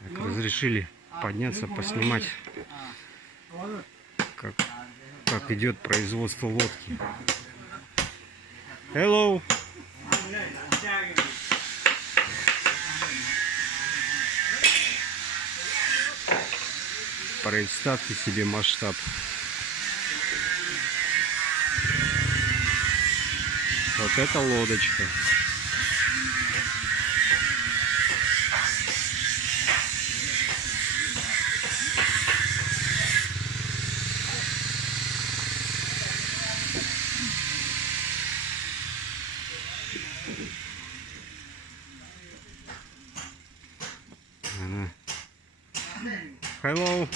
Так, разрешили подняться, поснимать, как идет производство лодки. Hello! Представьте себе масштаб. Вот это лодочка. Она. Hello.